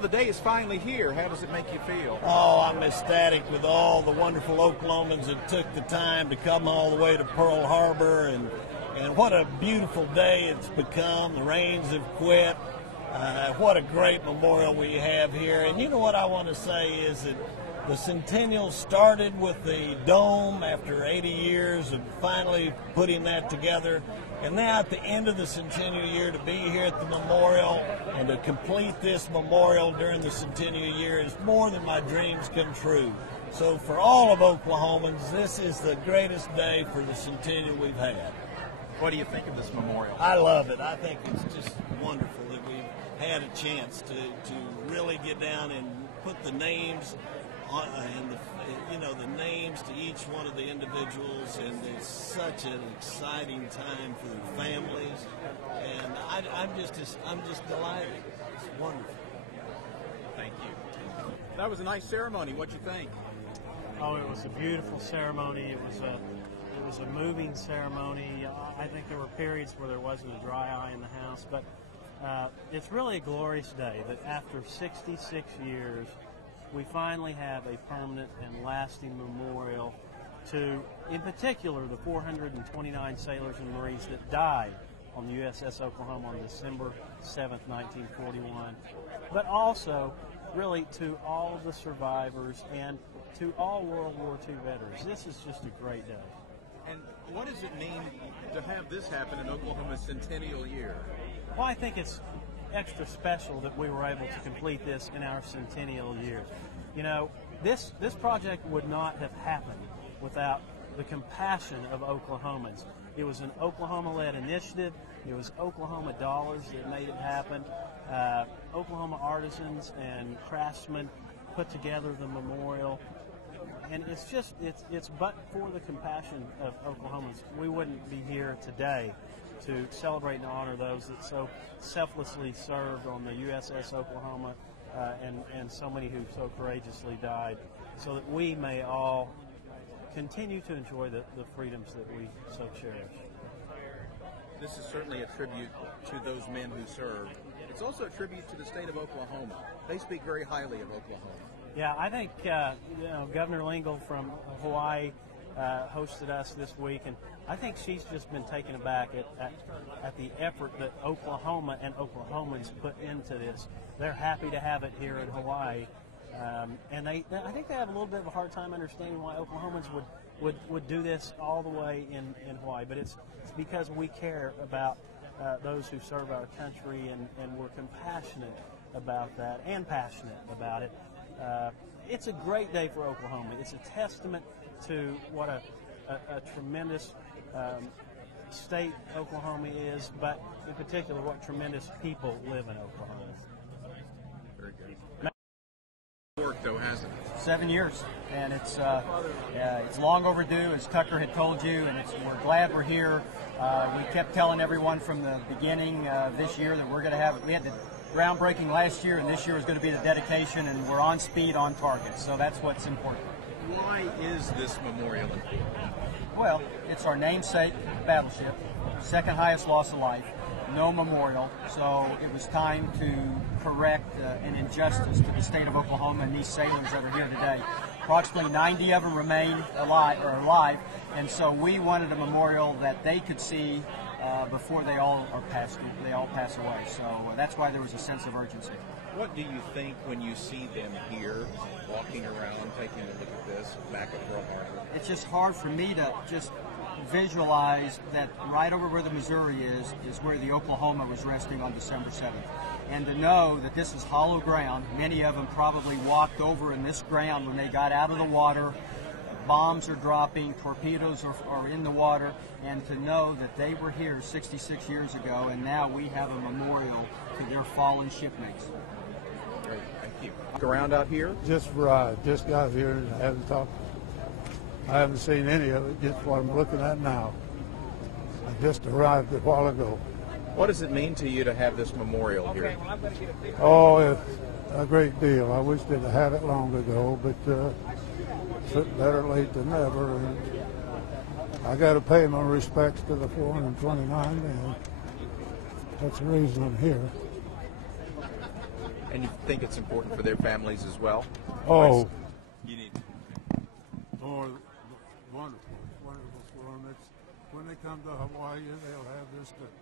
The day is finally here. How does it make you feel? Oh, I'm ecstatic with all the wonderful Oklahomans that took the time to come all the way to Pearl Harbor, and what a beautiful day it's become. The rains have quit. What a great memorial we have here. And you know what I want to say is that the Centennial started with the dome after 80 years of finally putting that together. And now at the end of the Centennial year, to be here at the memorial and to complete this memorial during the Centennial year is more than my dreams come true. So for all of Oklahomans, this is the greatest day for the Centennial we've had. What do you think of this memorial? I love it. I think it's just wonderful that we've had a chance to really get down and put the names and the names to each one of the individuals, and it's such an exciting time for their families, and I'm just delighted. It's wonderful. Thank you. That was a nice ceremony. What'd you think? Oh, it was a beautiful ceremony. It was a moving ceremony. I think there were periods where there wasn't a dry eye in the house, but it's really a glorious day that after 66 years, we finally have a permanent and lasting memorial to, in particular, the 429 sailors and Marines that died on the USS Oklahoma on December 7th, 1941, but also really to all of the survivors and to all World War II veterans. This is just a great day. And what does it mean to have this happen in Oklahoma's centennial year? Well, I think it's extra special that we were able to complete this in our centennial year. You know, this project would not have happened without the compassion of Oklahomans. It was an Oklahoma-led initiative. It was Oklahoma dollars that made it happen. Oklahoma artisans and craftsmen put together the memorial. And it's but for the compassion of Oklahomans, we wouldn't be here today to celebrate and honor those that so selflessly served on the USS Oklahoma and so many who so courageously died, so that we may all continue to enjoy the freedoms that we so cherish. This is certainly a tribute to those men who served. It's also a tribute to the state of Oklahoma. They speak very highly of Oklahoma. Yeah, I think Governor Lingle from Hawaii hosted us this week, and I think she's just been taken aback at the effort that Oklahoma and Oklahomans put into this. They're happy to have it here in Hawaii, and I think they have a little bit of a hard time understanding why Oklahomans would do this all the way in Hawaii. But it's because we care about those who serve our country, and we're compassionate about that and passionate about it. It's a great day for Oklahoma. It's a testament to what a tremendous state Oklahoma is, but in particular what tremendous people live in Oklahoma. Very good. Work though, hasn't it? 7 years, and it's long overdue, as Tucker had told you, and we're glad we're here. We kept telling everyone from the beginning this year that we're going to have. We had the groundbreaking last year, and this year is going to be the dedication, and we're on speed, on target. So that's what's important. Why is this memorial important? Well, it's our namesake battleship, second highest loss of life, no memorial. So it was time to correct an injustice to the state of Oklahoma and these sailors that are here today. Approximately 90 of them remain alive, and so we wanted a memorial that they could see before they all pass away. So that's why there was a sense of urgency. What do you think when you see them here, walking around, taking a look at this back at Pearl Harbor? It's just hard for me to just visualize that right over where the Missouri is where the Oklahoma was resting on December 7th. And to know that this is hollow ground, many of them probably walked over in this ground when they got out of the water. Bombs are dropping, torpedoes are in the water, and to know that they were here 66 years ago, and now we have a memorial to their fallen shipmates. Great, thank you. Look around out here? Just arrived, just got here, and I haven't seen any of it, just what I'm looking at now. I just arrived a while ago. What does it mean to you to have this memorial here? Oh, it's a great deal. I wish they'd have had it long ago, but better late than never. And I got to pay my respects to the 429, and that's the reason I'm here. And you think it's important for their families as well? Oh, You need. oh, wonderful, wonderful for them. It's when they come to Hawaii, they'll have this for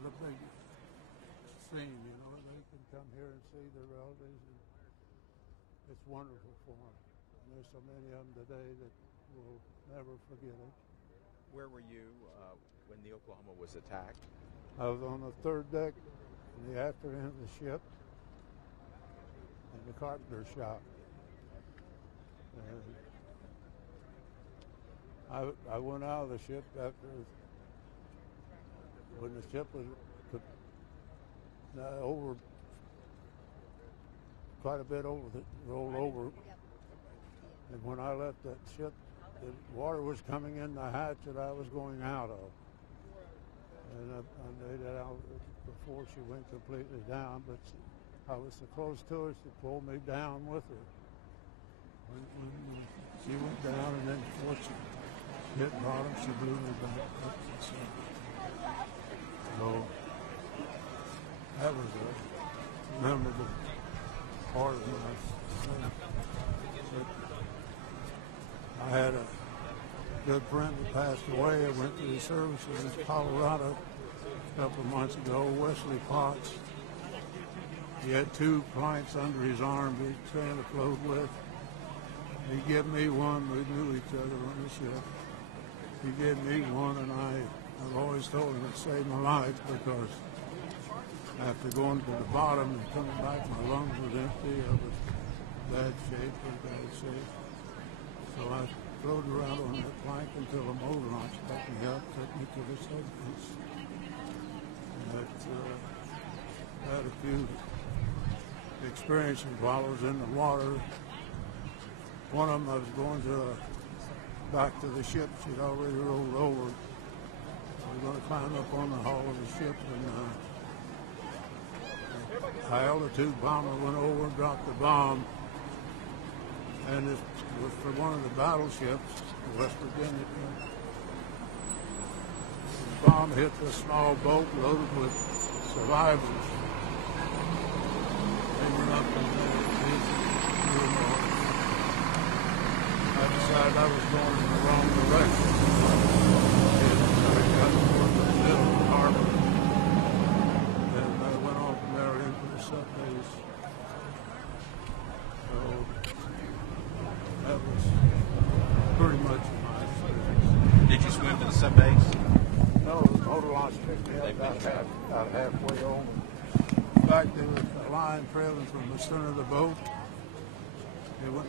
the big scene. You know, they can come here and see their relatives, and it's wonderful for them. And there's so many of them today that will never forget it. Where were you when the Oklahoma was attacked? I was on the third deck in the after end of the ship in the carpenter shop. And I went out of the ship after when the ship was over quite a bit rolled over. And when I left that ship, the water was coming in the hatch that I was going out of. And I made it out before she went completely down, but I was so close to her, she pulled me down with her. When she went down, and then before she hit bottom, she blew me back up. So that was a memorable part of my life. I had a good friend that passed away. I went to his services in Colorado a couple of months ago, Wesley Potts. He had 2 planks under his arm he'd trying to float with. He gave me one. We knew each other on the ship. He gave me one, and I've always told him it saved my life, because after going to the bottom and coming back, my lungs was empty. I was bad shape, So I floated around on that plank until a motor launch picked me up, took me to the surface. I had a few experiences while I was in the water. One of them, I was going back to the ship. She'd already rolled over. I was going to climb up on the hull of the ship, and a high-altitude bomber went over and dropped the bomb. And it was for one of the battleships, the West Virginia. The bomb hit the small boat loaded with survivors. They went up and I decided I was going in the wrong direction. I got toward the middle of the harbor. And I went on from there into the sub-base. So that was pretty much my experience. Did you swim to the sub-base? No, the motor launch picked me up about halfway over. In fact, there was a line trailing from the center of the boat.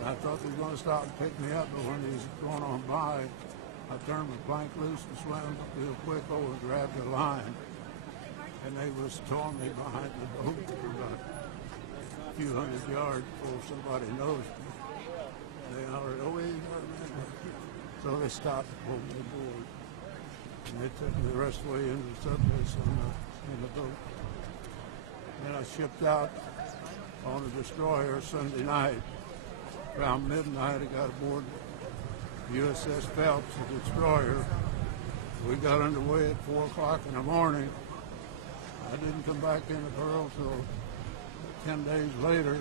I thought they were going to stop and pick me up, but when he was going on by, I turned my plank loose and swam real quick over and grabbed the line. And they was towing me behind the boat for about a few hundred yards before somebody noticed me. They hollered, "Oh, wait, so they stopped and pulled me aboard. And they took me the rest of the way into the subbase in the boat. Then I shipped out on a destroyer Sunday night. Around midnight, I got aboard USS Phelps, the destroyer. We got underway at 4 o'clock in the morning. I didn't come back into Pearl till 10 days later.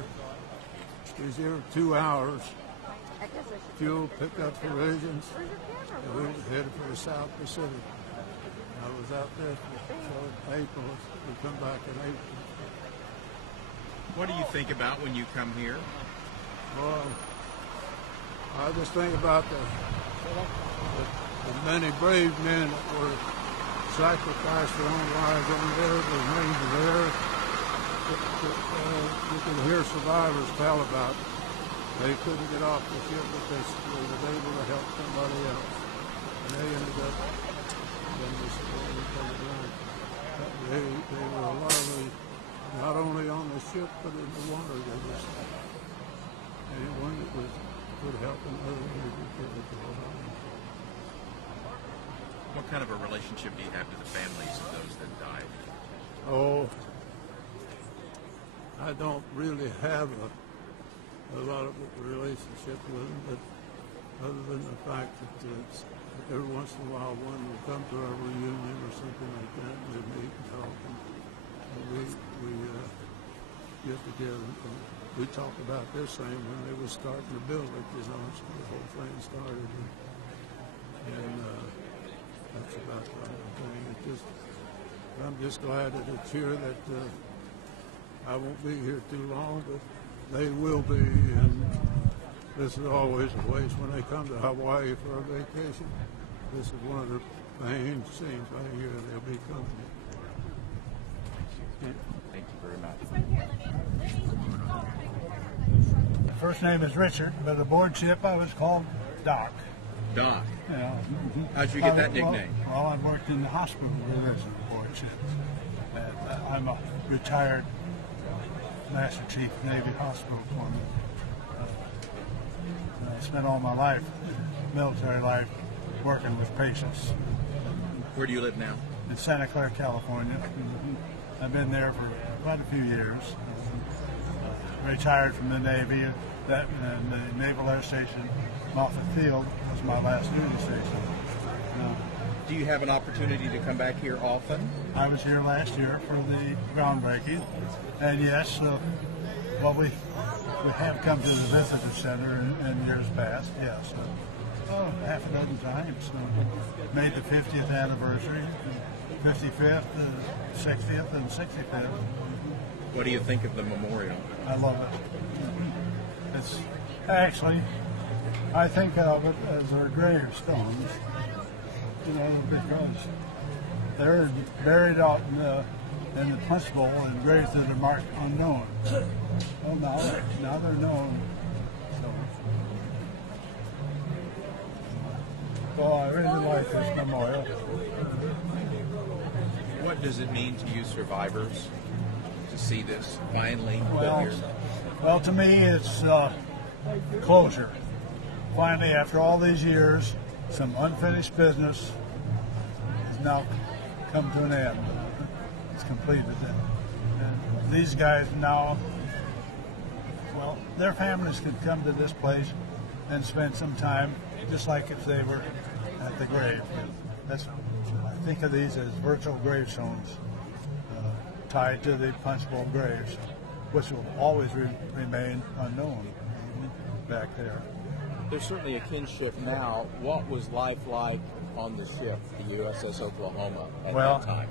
We was here 2 hours. Fuel, picked up provisions, and we were headed for the South Pacific. I was out there for April. We come back in April. What do you think about when you come here? Well, I just think about the many brave men that were sacrificed their own lives on there. The names are there. You can hear survivors tell about. They couldn't get off the ship, but they were able to help somebody else. And they ended up in this they were a lot of not only on the ship, but in the water. They just anyone that could help another individual. What kind of a relationship do you have to the families of those that died? Oh, I don't really have a lot of a relationship with them, but other than the fact that every once in a while one will come to our reunion or something like that, and we meet and talk, and we get together. And we talked about this same when they were starting to build it, you know, so the whole thing started. And that's about the whole thing. I'm just glad that it's here, that I won't be here too long, but they will be. And this is always a waste when they come to Hawaii for a vacation. This is one of the main scenes right here. They'll be coming. Thank you very much. My first name is Richard. By the board ship, I was called Doc. Doc. Yeah. How'd you get that nickname? Well, I worked in the hospital as a board ship. And, I'm a retired Master Chief Navy Hospital Foreman. I spent all my life, military life, working with patients. Where do you live now? In Santa Clara, California. I've been there for quite a few years. Retired from the Navy, and the Naval Air Station, Moffett Field was my last duty station. Do you have an opportunity to come back here often? I was here last year for the groundbreaking, and yes, well, we have come to the visitor center in years past. Yes, half a dozen times. Made the 50th anniversary, 55th, 60th, and 65th. What do you think of the memorial? I love it. It's actually, I think of it as our gravestones, you know, because they're buried out in the punch bowl and graves that are marked unknown. Well, now they're known. So I really like this memorial. What does it mean to you survivors to see this finally put here? Well, to me, it's closure. Finally, after all these years, some unfinished business has now come to an end. It's completed. And these guys now, well, their families could come to this place and spend some time, just like if they were at the grave. I think of these as virtual gravestones tied to the punch bowl graves, which will always remain unknown back there. There's certainly a kinship now. What was life like on the ship, the USS Oklahoma, at that time?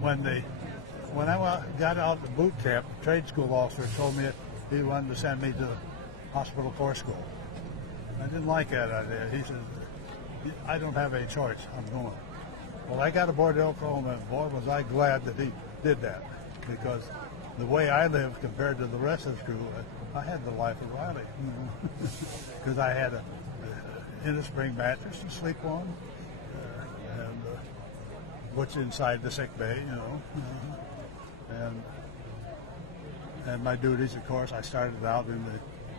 When I got out of boot camp, the trade school officer told me he wanted to send me to the hospital corps school. I didn't like that idea. He said, I don't have any choice. I'm going. Well, I got aboard the Oklahoma, and boy, was I glad that he did that, because the way I lived compared to the rest of the crew, I had the life of Riley. Because I had a inner-spring mattress to sleep on, and what's inside the sick bay, you know. And my duties, of course, I started out in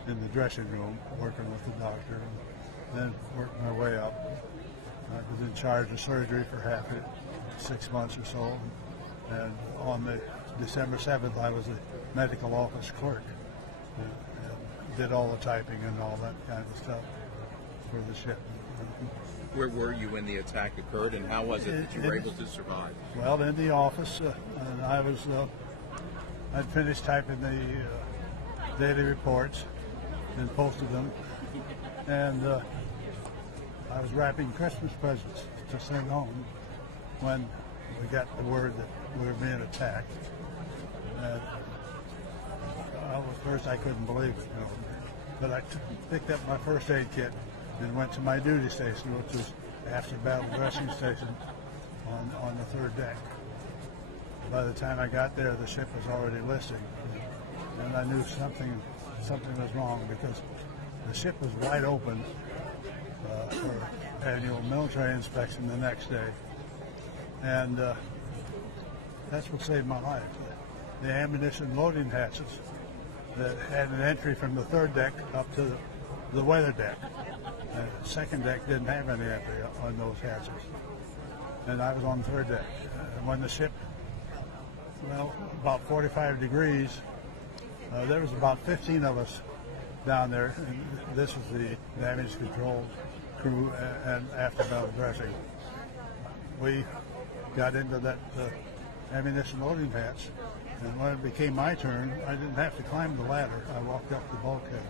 the dressing room, working with the doctor, and then worked my way up. I was in charge of surgery for 6 months or so, and on the December 7th, I was a medical office clerk, and did all the typing and all that kind of stuff for the ship. Where were you when the attack occurred, and how was it that you were able to survive? Well, in the office, and I'd finished typing the daily reports and posted them, and I was wrapping Christmas presents to send home when we got the word that we were being attacked. And at first I couldn't believe it, you know. But I picked up my first aid kit and went to my duty station, which was after battle dressing station on the third deck. By the time I got there, the ship was already listing, and I knew something was wrong, because the ship was wide open for annual military inspection the next day, and that's what saved my life. The ammunition loading hatches that had an entry from the third deck up to the weather deck. The second deck didn't have any entry on those hatches, and I was on the third deck. And when the ship, well, about 45 degrees, there was about 15 of us down there, and this was the damage control crew and after battle dressing. We got into that ammunition loading hatch And when it became my turn, I didn't have to climb the ladder. I walked up the bulkhead.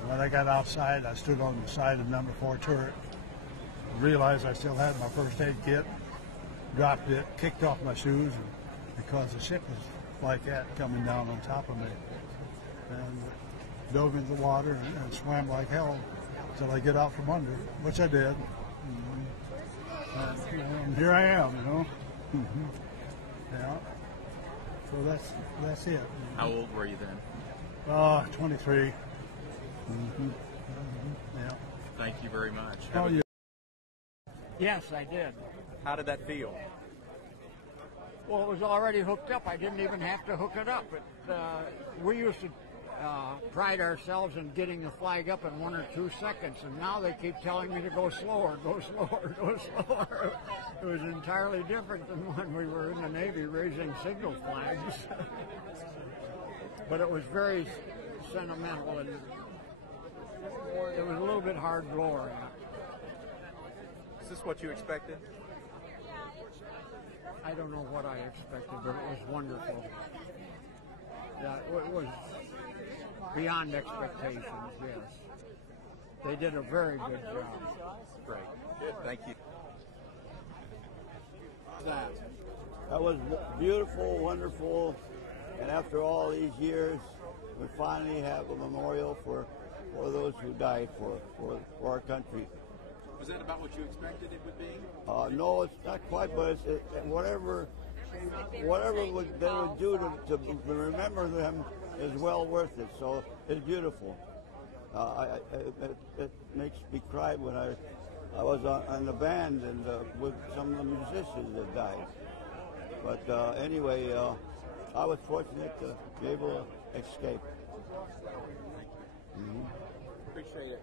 And when I got outside, I stood on the side of number 4 turret, realized I still had my first aid kit, dropped it, kicked off my shoes, and because the ship was like that coming down on top of me, and dove into the water and swam like hell until I get out from under, which I did. And here I am, you know. Yeah. So that's it. How old were you then? 23. Yeah. Thank you very much. Oh, yeah. Yes, I did. How did that feel? Well, it was already hooked up. I didn't even have to hook it up. We used to pride ourselves in getting the flag up in 1 or 2 seconds, and now they keep telling me to go slower, go slower, go slower. It was entirely different than when we were in the Navy raising signal flags. But it was very sentimental, and it was a little bit hard lowering. Is this what you expected? I don't know what I expected, but it was wonderful. Yeah, it was beyond expectations, yes. They did a very good job. Great. Thank you. That was beautiful, wonderful, and after all these years, we finally have a memorial for those who died for our country. Was that about what you expected it would be? No, it's not quite, but whatever they would do to remember them is well worth it. So it's beautiful. It makes me cry when I was on the band and with some of the musicians that died. But anyway, I was fortunate to be able to escape. Appreciate it.